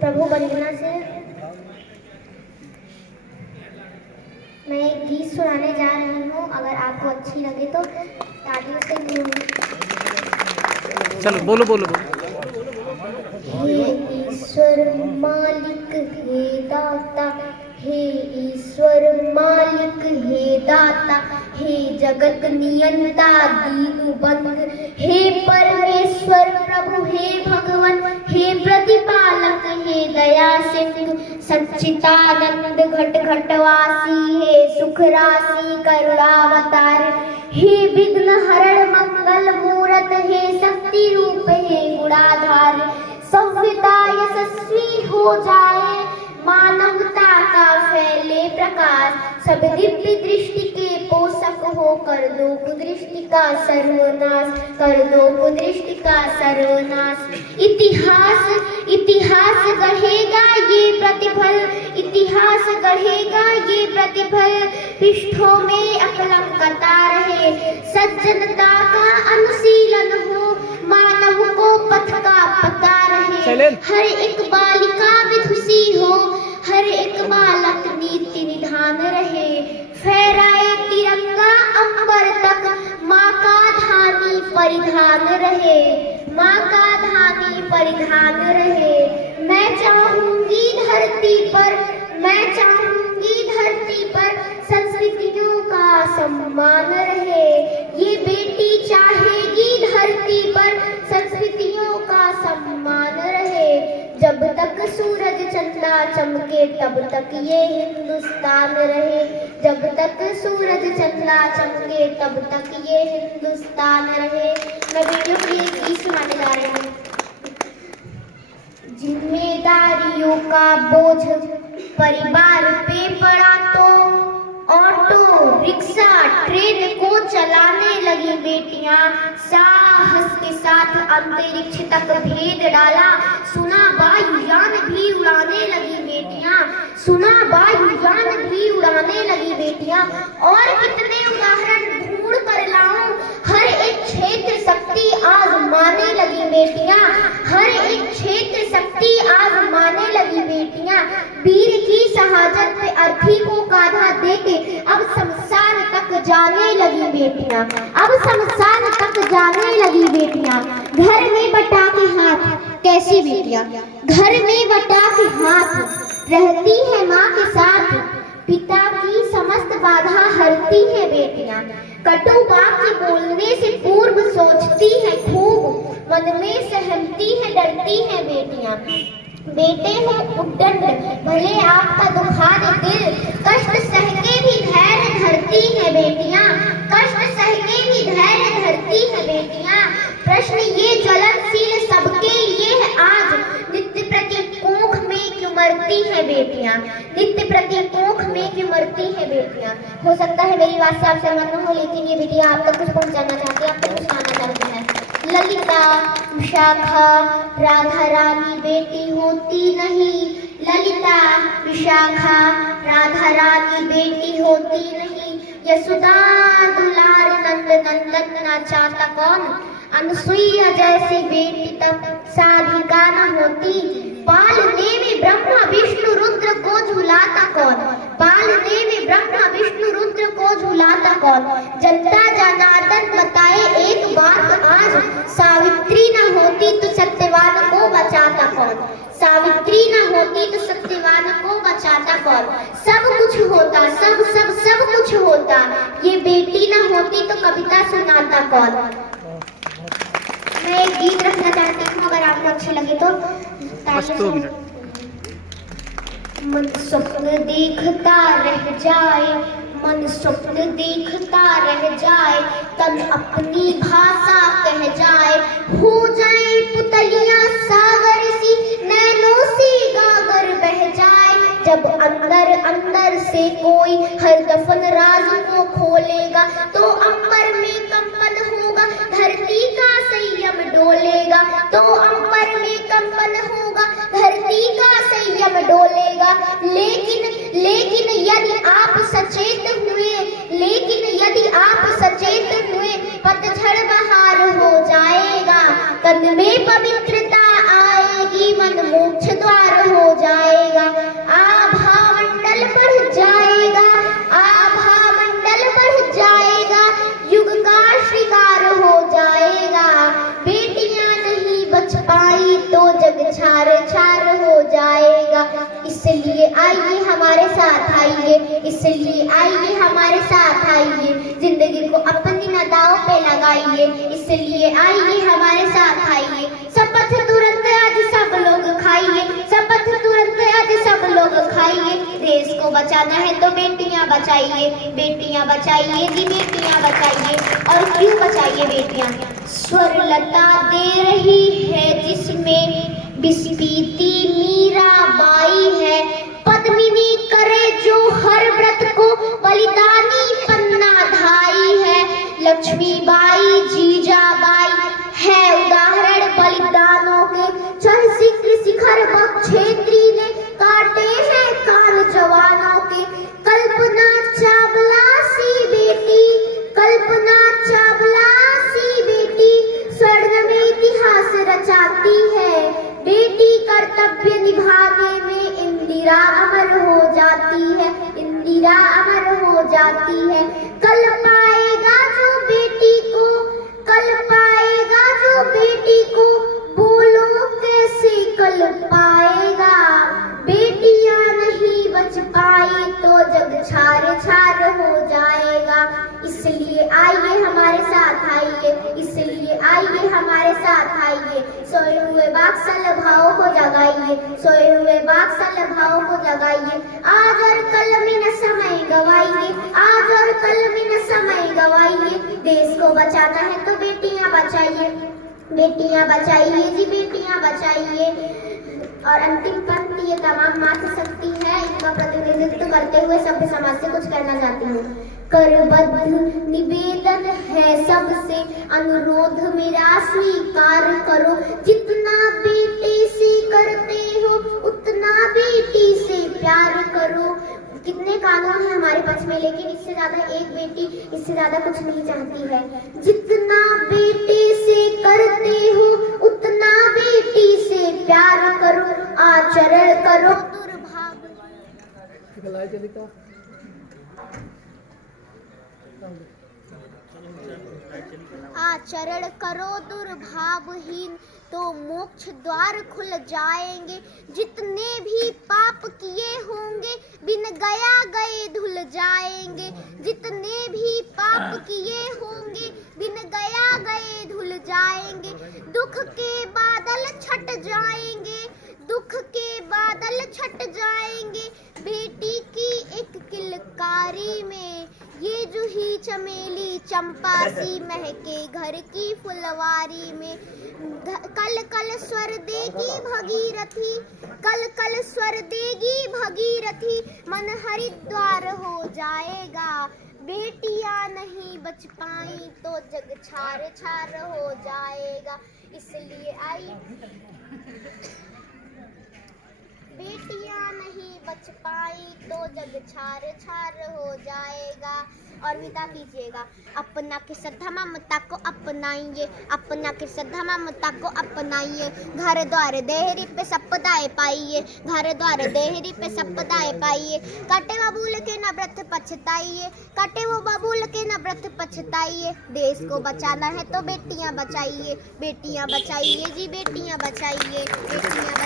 प्रभु वंदना से मैं एक गीत सुनाने जा रही हूँ। अगर आपको अच्छी लगे तो तालियों से गूंज। चलो बोलो बोलो बोलो। हे ईश्वर मालिक हे दाता, हे ईश्वर मालिक हे दाता, हे जगत नियंता दीन बंधु, हे परमेश्वर प्रभु हे भगवान, हे प्रतिपालक हे दया सिंधु, सच्चिदानंद घट घटवासी हे सुख राशि करुणावतार, हे विघ्न हरण मंगल मूरत, हे शक्ति रूप हे गुणाधार, सभ्यता यशस्वी हो जाए मानवता का फैले प्रकाश, सब दिव्य दृष्टि के पोषक हो कर दो कुदृष्टि का सर्वनाश, कर दो कुदृष्टि का सर्वनाश। इतिहास इतिहास गढ़ेगा ये प्रतिफल, इतिहास गढ़ेगा ये प्रतिफल, पृष्ठों में अकलंकता रहे, सज्जनता का अनुशीलन हो, मानव को पथ का पता रहे, हर एक बालिका विदुषी हो, हर एक बालक नीति निधान रहे, फहराए तिरंगा अंबर तक, माँ का धानी परिधान रहे, माँ का धानी परिधान रहे। मैं चाहूंगी धरती पर, मैं चाहूंगी धरती पर संस्कृतियों का सम्मान रहे, ये बेटी चाहेगी धरती पर संस्कृतियों का सम्मान रहे। जब तक सूरज चंदा चमके तब तक ये हिंदुस्तान रहे, जब तक सूरज चंदा चमके तब तक ये हिंदुस्तान रहे। मैं वीडियो के लिए गीत सुनाने जा रही हूँ। जिम्मेदारियों का बोझ परिवार पे पड़ा तो ऑटो रिक्शा ट्रेन को चलाने लगी बेटियां, साहस के साथ अंतरिक्ष तक भेद डाला, सुना वायुयान भी उड़ाने लगी बेटियां, सुना वायुयान भी उड़ाने लगी बेटियां। और कितने उदाहरण ढूंढ कर लाऊं, हर एक क्षेत्र शक्ति आजमाने लगी बेटियां, हर एक क्षेत्र शक्ति आजमाने लगी बेटियां। वीर की शहादत पे अर्थी को कांधा देके अब शमशान तक जाने लगी बेटियां, अब शमशान तक जाने लगी बेटियां। घर में बटा के हाथ कैसी बेटियां, घर में बटा के हाथ रहती है माँ के साथ, पिता की समस्त बाधा हरती है बेटियां। कटु वाक्य बोलने से पूर्व सोचती है खूब, मन में सहमती है डरती है बेटियां। बेटे हो उद्दंड भले आपका दुखा दे दिल, कष्ट सह के भी धैर्य धरती है बेटियां, कष्ट सह के भी धैर्य धरती है बेटियां। प्रश्न ये ज्वलनशील सबके लिए है आज, नित्य प्रति कोख में क्यों मरती है बेटियां, नित्य प्रति कोख में क्यों मरती है बेटियां। हो सकता है मेरी बात से आप सहमत न हो, लेकिन ये वीडियो आप तक कुछ पहुंचाना चाहती है, आप तक कुछ कहना चाहती है। ललिता विशाखा राधा रानी बेटी होती नहीं, ललिता विशाखा राधा रानी बेटी होती नहीं, यशोदा दुलार नंद नंदन ना चाहता कौन, अनुसुईया जैसी बेटी तब साधिका न होती। पालने में ब्रह्मा विष्णु रुद्र को झुलाता कौन, पालने में ब्रह्मा विष्णु रुद्र को झुलाता कौन। जनता जनार्दन बताए एक बात आज, सावित्री न होती तो सत्यवान को बचाता कौन, सावित्री न होती तो सत्यवान को बचाता कौन। सब कुछ होता, सब सब सब कुछ होता, ये बेटी न होती तो कविता सुनाता कौन। मैं एक गीत रखना चाहती हूँ, अगर आपको अच्छी लगे तो। मन स्वप्न देखता रह जाए, मन स्वप्न देखता रह जाए, तन अपनी भाषा कह जाए, हो जाए पुतलियां सागर सी, नैनों से गागर बह जाए। जब अंदर अंदर से कोई हर दफन राज को खोलेगा, तो अंबर में कंपन होगा, धरती का संयम डोलेगा, तो अंबर में कंपन होगा, धरती का संयम डोलेगा। लेकिन यदि आप सचेत हुए, लेकिन यदि आप सचेत हुए, पतझड़ बहार हो जाएगा, तन में पवित्रता आएगी, मन मोक्ष द्वार हो इसलिए आइए हमारे साथ आइए, इसलिए आइए हमारे साथ आइए, जिंदगी को अपनी नदाओं पे लगाइए, इसलिए आइए हमारे साथ आइए। शपथ तुरंत आज सब लोग खाइए, शपथ तुरंत आज सब लोग खाइए। देश को बचाना है तो बेटियां बचाइए, बेटियां बचाइए जी बेटियां बचाइए। और क्यों बचाइए बेटियां? स्वरलता दे रही है जिसमें बिस्पीती मीराबाई है, पद्मिनी करे जो हर व्रत को बलिदानी पन्ना धाई है। लक्ष्मीबाई जीजाबाई है उदाहरण बलिदानों के, चढ़ शिखर बख्शेत्री ने काटे हैं कान जवानों के। कल्पना चावला सी बेटी, कल्पना चावला सी बेटी स्वर्ण में इतिहास रचाती है। बेटी कर्तव्य निभाने में इंदिरा अमर हो जाती है, इंदिरा अमर हो जाती है। कल पाएगा जो बेटी को, कल पाएगा जो बेटी को, बोलो कैसे कल पाएगा। बेटियां नहीं बच पाई तो जग छार छार हो जाएगा। इसलिए आइए हमारे साथ आइए, इसलिए आइए हमारे साथ आइए। सोए हुए बाक्सल भावों को जगाइए, सोए हुए बाक्सल भावों को जगाइए। आज और कल में न समय गवाइए, आज और कल में न समय गवाइए। देश को बचाना है तो बेटियां बचाइए, बेटियां बचाइए जी बेटियां बचाइए। और अंतिम पंक्ति ये तमाम मातृशक्ति है, इनका प्रतिनिधित्व करते हुए सभ्य समाज से कुछ कहना चाहती हूँ। करबद्ध निवेदन है सबसे, अनुरोध मेरा स्वीकार करो। जितना बेटे से करते हो उतना बेटी से प्यार करो। कितने कानून हैं हमारे पक्ष में, लेकिन इससे ज्यादा एक बेटी इससे ज्यादा कुछ नहीं चाहती है। जितना बेटे से करते हो उतना बेटी से प्यार करो, आचरण करो आचरण करो दुर्भावहीन तो मोक्ष द्वार खुल जाएंगे। जितने भी पाप किए होंगे बिन गया गए धुल जाएंगे। जितने भी पाप किए होंगे बिन गया गए धुल जाएंगे। दुख के बादल छट जाएंगे, दुख के बादल छट जाएंगे। बेटी की एक किलकारी में ये जूही चमेली चंपा सी महके घर की फुलवारी में। कल कल स्वर देगी भगीरथी, कल कल स्वर देगी भगीरथी। मन हरिद्वार हो जाएगा। बेटियां नहीं बच पाई तो जग छार छार हो जाएगा। इसलिए आई बेटियां नहीं बच पाई तो जग छार छार हो जाएगा। और विदा कीजिएगा। अपना की श्रद्धा ममता को अपनाइए, अपना की श्रद्धा ममता को अपनाइए। घर द्वार देहरी पे सपदाए पाइए, घर द्वार देहरी पे सपदाए पाइए। काटे बबूल के न व्रत पछताइए, काटे वो बबूल के न व्रत पछताइए। देश को बचाना है तो बेटियां बचाइए, बेटियां बचाइए जी बेटियां बचाइए, बेटियां